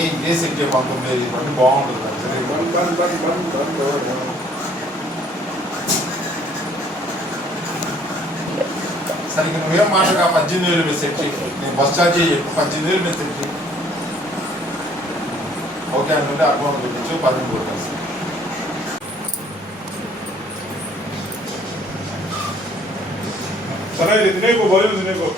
ఏ ఇదే సెట్ పంతొమ్మిది ఇవన్నీ బాగుంటుంది కదా. సరే బన్ బన్ బన్ బన్ బన్ బన్ సరే ఇక నువ్వేం మాట్లాడక పద్దెనిమిది వేలు మీద సెట్ చేయి. నేను బస్ ఛార్జ్ చెప్పు. పద్దెనిమిది వేలు మీద సెట్ చేయి. ఓకే అనుకుంటే అకౌంట్ చూపించు పద్దెనిమిది కొట్టేసి సరే తినేకో బరువు తినేకో.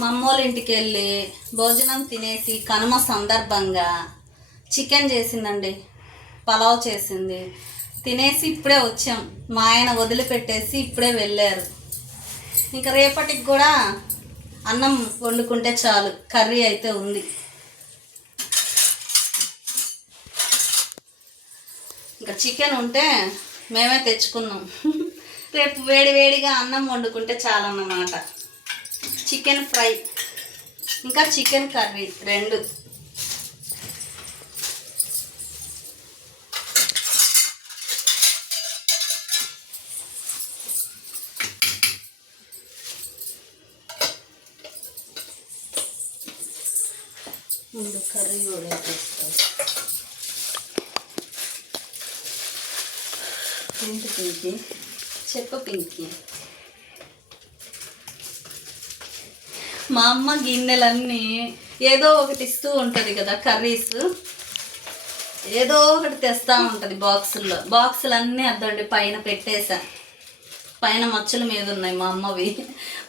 మా అమ్మోళ్ళ ఇంటికి వెళ్ళి భోజనం తినేసి కనుమ సందర్భంగా చికెన్ చేసిందండి. పలావ్ చేసింది. తినేసి ఇప్పుడే వచ్చాం. మా ఆయన వదిలిపెట్టేసి ఇప్పుడే వెళ్ళారు. ఇంకా రేపటికి కూడా అన్నం వండుకుంటే చాలు. కర్రీ అయితే ఉంది. ఇంకా చికెన్ ఉంటే మేమే తెచ్చుకున్నాం. రేపు వేడి వేడిగా అన్నం వండుకుంటే చాలన్నమాట. Chicken fry. ఇంకా చికెన్ కర్రీ రెండు. ముందు కర్రీ కూడా తీసుకోవాలి ఏంటి పింకి. చెప్పు పింకీ. మా అమ్మ గిన్నెలన్నీ ఏదో ఒకటి ఇస్తూ ఉంటుంది కదా కర్రీస్. ఏదో ఒకటి తెస్తూ ఉంటుంది బాక్సుల్లో. బాక్సులు అన్నీ అద్దండి పైన పెట్టేశా పైన మచ్చల మీద ఉన్నాయి మా అమ్మవి.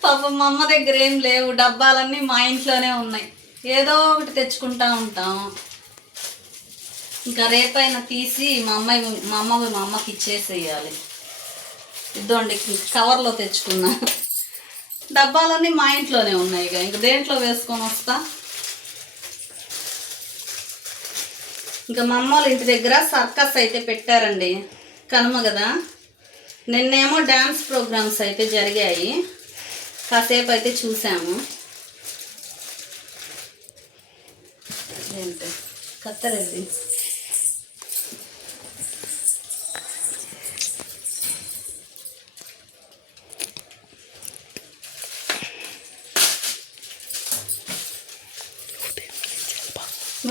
పాపం మా అమ్మ దగ్గర ఏం లేవు డబ్బాలన్నీ మా ఇంట్లోనే ఉన్నాయి. ఏదో ఒకటి తెచ్చుకుంటా ఉంటాం. ఇంకా రేపైనా తీసి మా అమ్మాయి మా అమ్మవి మా అమ్మకి ఇచ్చేసేయాలి. ఇద్దండి కవర్లో తెచ్చుకున్నా డబ్బాలన్నీ మా ఇంట్లోనే ఉన్నాయి ఇక. ఇంక దేంట్లో వేసుకొని వస్తా? ఇంకా మా అమ్మ వాళ్ళ ఇంటి దగ్గర సర్కస్ అయితే పెట్టారండి. కనుమ కదా? నిన్నేమో డ్యాన్స్ ప్రోగ్రామ్స్ అయితే జరిగాయి. కాసేపు అయితే చూసాము. ఏంటి?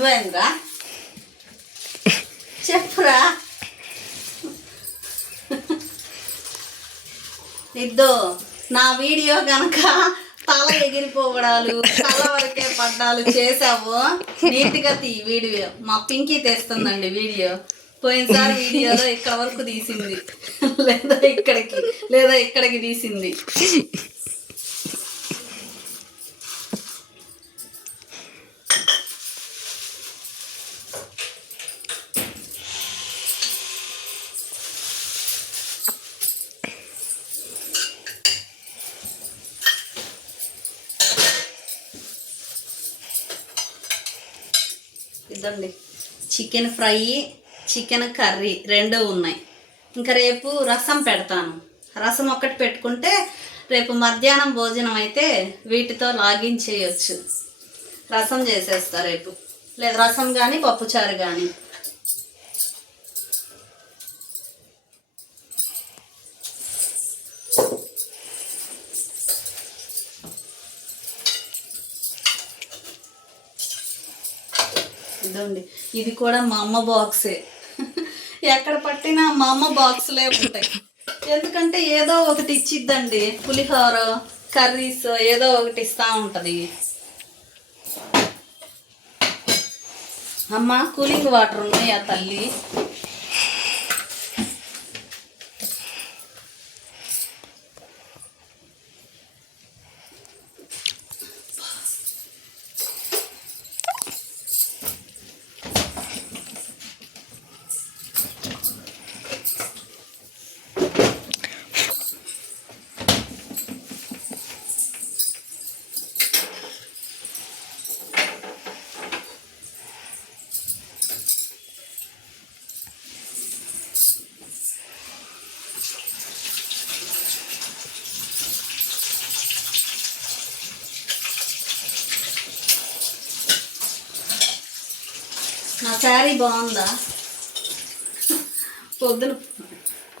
నువ్వేంద్రా? చెప్పురా. ఇద్దో నా వీడియో కనుక తల ఎగిరిపోవడాలు తల వరకే పడ్డాలు చేసావు నీట్గా తీ వీడియో. మా పింకీ తెస్తుందండి వీడియో. పోయినసారి వీడియోలో ఇక్కడ వరకు తీసింది. లేదా ఇక్కడికి లేదా ఇక్కడికి తీసింది. ఇదండి చికెన్ ఫ్రై చికెన్ కర్రీ రెండు ఉన్నాయి. ఇంకా రేపు రసం పెడతాను. రసం ఒక్కటి పెట్టుకుంటే రేపు మధ్యాహ్నం భోజనం అయితే వీటితో లాగిన్ చేయొచ్చు. రసం చేసేస్తా రేపు. లేదు రసం కానీ పప్పుచారు కానీ ఇదండి. ఇది కూడా మా అమ్మ బాక్సే. ఎక్కడ పట్టినా మా అమ్మ బాక్సులే ఉంటాయి. ఎందుకంటే ఏదో ఒకటి ఇచ్చిద్దండి. పులిహోర కర్రీస్ ఏదో ఒకటి ఇస్తూ ఉంటుంది. అమ్మ కూలింగ్ వాటర్ ఉన్నాయా తల్లి? నా శారీ బాగుందా? పొద్దున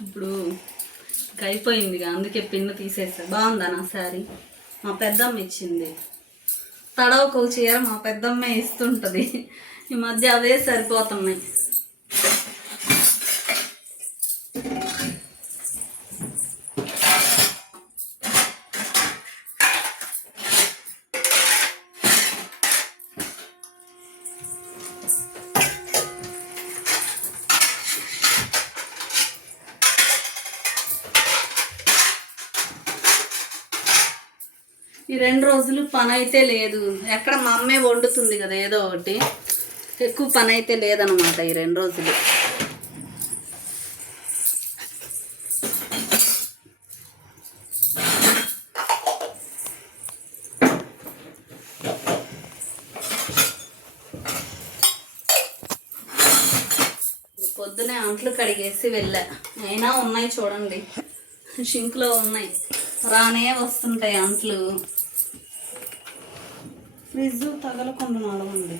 ఇప్పుడు అయిపోయింది అయిపోయిందిగా అందుకే పిన్ను తీసేస్తా బాగుందా నా శారీ? మా పెద్దమ్మ ఇచ్చింది. తడవకు చీర మా పెద్దమ్మే ఇస్తుంటుంది. ఈ మధ్య అవే సరిపోతున్నాయి. ఈ రెండు రోజులు పని అయితే లేదు. ఎక్కడ మా అమ్మే వండుతుంది కదా ఏదో ఒకటి. ఎక్కువ పని అయితే లేదనమాట ఈ రెండు రోజులు. పొద్దునే అంట్లు కడిగేసి వెళ్ళా. అయినా ఉన్నాయి చూడండి. షింక్లో ఉన్నాయి. రానే వస్తుంటాయి అంట్లు. ఫ్రిడ్జ్ తగలకుండా నడవండి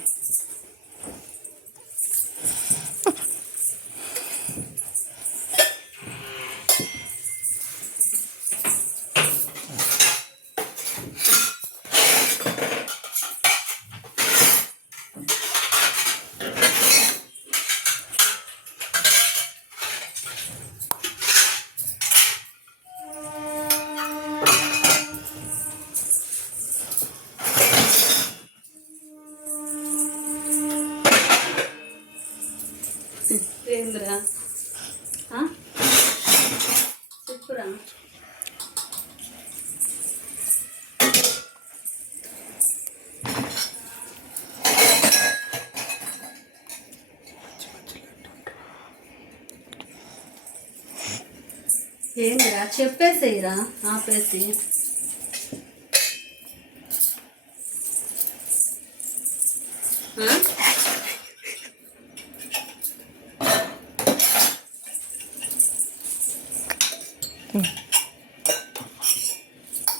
ఏందిరా? చెప్పేసేయరా ఆపేసి.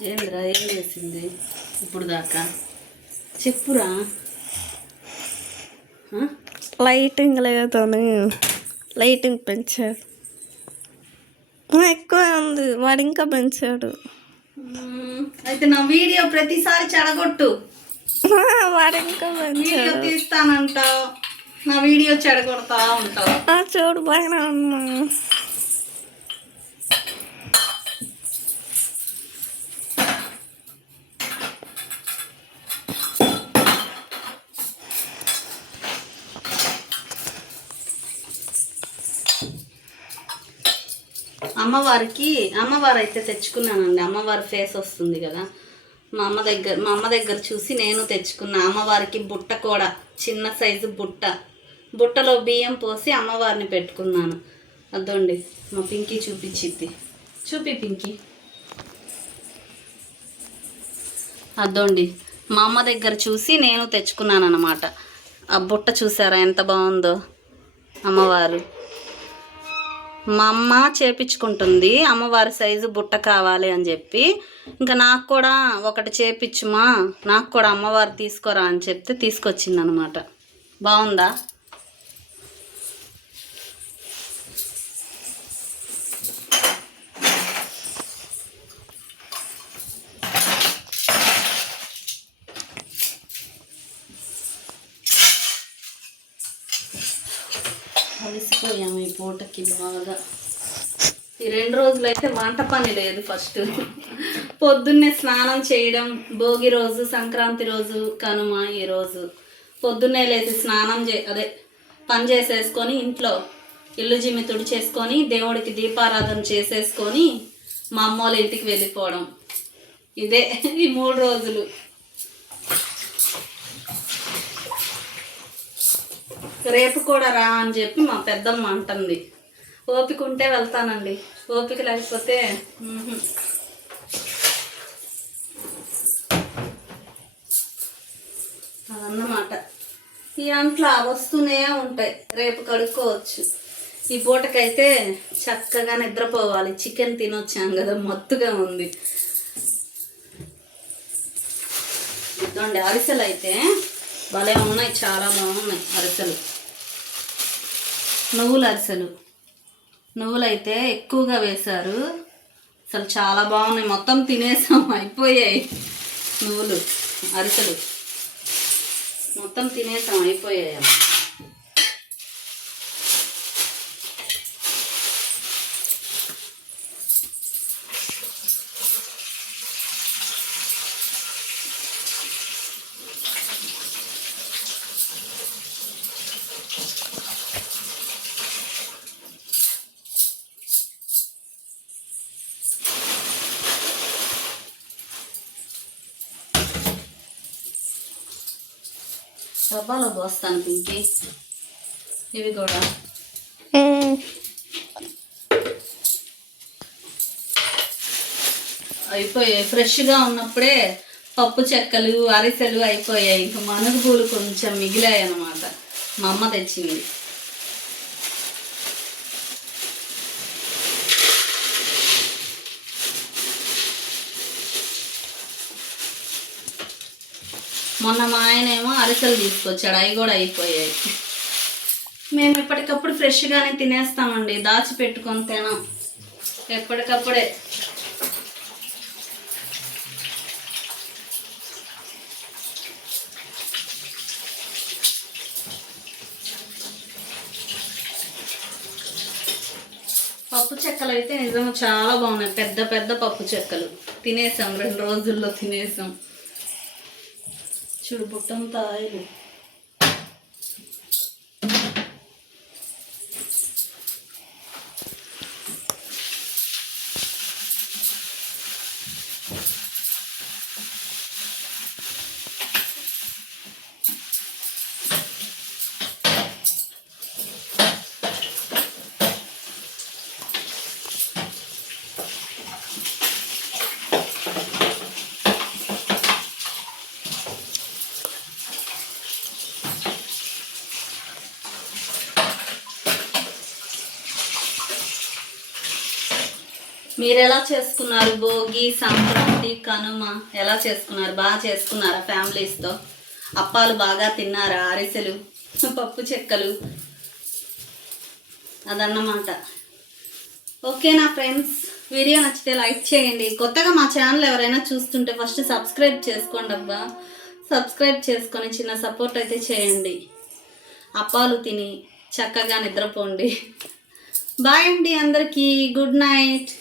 ఏందిరా ఏం చేసింది? ఇప్పుడు దాకా? చెప్పురా. లైటింగ్ లేదని లైటింగ్ పెంచారు. ఎక్కువ ఉంది. వాడు ఇంకా పెంచాడు. అయితే నా వీడియో ప్రతిసారి చెడగొట్టు. వాడు ఇంకా వీడియో తీస్తానంటావు నా వీడియో చెడగొడతా ఉంటావు ఆ చూడు బాగానే ఉన్నా. అమ్మవారికి అమ్మవారు అయితే తెచ్చుకున్నానండి. అమ్మవారి ఫేస్ వస్తుంది కదా. మా అమ్మ దగ్గర మా అమ్మ దగ్గర చూసి నేను తెచ్చుకున్నా. అమ్మవారికి బుట్ట కూడా చిన్న సైజు బుట్ట. బుట్టలో బియ్యం పోసి అమ్మవారిని పెట్టుకున్నాను. అదోండి మా పింకీ చూపించిద్ది చూపి పింకీ. అదోండి మా అమ్మ దగ్గర చూసి నేను తెచ్చుకున్నాను అనమాట ఆ బుట్ట చూసారా ఎంత బాగుందో అమ్మవారు. మా అమ్మ చేపించుకుంటుంది అమ్మవారి సైజు బుట్ట కావాలి అని చెప్పి. ఇంకా నాకు కూడా ఒకటి చేపించుమా నాకు కూడా అమ్మవారు తీసుకోరా అని చెప్తే తీసుకొచ్చింది అనమాట బాగుందా? ఈ బాగా. ఈ రెండు రోజులు అయితే వంట పని లేదు ఫస్ట్. పొద్దున్నే స్నానం చేయడం భోగి రోజు సంక్రాంతి రోజు కనుమ ఈరోజు పొద్దున్నే లేచి స్నానం చే అదే పని చేసేసుకొని ఇంట్లో ఇల్లు జిమ్మి తుడిచేసుకొని దేవుడికి దీపారాధన చేసేసుకొని మా అమ్మ వాళ్ళ ఇంటికి వెళ్ళిపోవడం. ఇదే ఈ మూడు రోజులు. రేపు కూడా రా అని చెప్పి మా పెద్దమ్మ అంటుంది. ఓపిక ఉంటే వెళ్తానండి. ఓపిక లేకపోతే అదన్నమాట. ఈ అంట్లో వస్తూనే ఉంటాయి. రేపు కడుక్కోవచ్చు. ఈ పూటకైతే చక్కగా నిద్రపోవాలి. చికెన్ తినొచ్చాం కదా మత్తుగా ఉంది. ఇదండి అరిసెలు అయితే భలే ఉన్నాయి. చాలా బాగున్నాయి అరిసెలు. నువ్వుల అరిసెలు. నువ్వులైతే ఎక్కువగా వేశారు. అసలు చాలా బాగున్నాయి. మొత్తం తినేసాం. అయిపోయాయి నువ్వులు అరిసెలు. మొత్తం తినేసాం. అయిపోయాయి డబ్బాలో పోస్తాను పింకి. ఇవి కూడా. అయిపోయాయి. ఫ్రెష్గా ఉన్నప్పుడే పప్పు చెక్కలు అరిసెలు అయిపోయాయి. ఇంకా మనుగు పూలు కొంచెం మిగిలాయి అన్నమాట మా అమ్మ తెచ్చింది. మొన్న మా ఆయన ఏమో అరిసెలు తీసుకొచ్చాడు అవి కూడా అయిపోయాయి. మేము ఎప్పటికప్పుడు ఫ్రెష్గానే తినేస్తామండి దాచి పెట్టుకొని తినాం. ఎప్పటికప్పుడే. పప్పు చెక్కలు అయితే నిజంగా చాలా బాగున్నాయి పెద్ద పెద్ద పప్పు చెక్కలు. తినేసాం రెండు రోజుల్లో తినేసాం. చూడు బుట్టంతా ఆయిల్ మీరు ఎలా చేసుకున్నారు? భోగి సంక్రాంతి కనుమ ఎలా చేసుకున్నారు? బాగా చేసుకున్నారా ఫ్యామిలీస్తో అప్పాలు బాగా తిన్నారా? అరిసెలు పప్పు చెక్కలు? అదన్నమాట. ఓకేనా ఫ్రెండ్స్ వీడియో నచ్చితే లైక్ చేయండి. కొత్తగా మా ఛానల్ ఎవరైనా చూస్తుంటే ఫస్ట్ సబ్స్క్రైబ్ చేసుకోండి అబ్బా. సబ్స్క్రైబ్ చేసుకొని చిన్న సపోర్ట్ అయితే చేయండి. అప్పాలు తిని చక్కగా నిద్రపోండి. బాయ్ అండి అందరికీ. Good night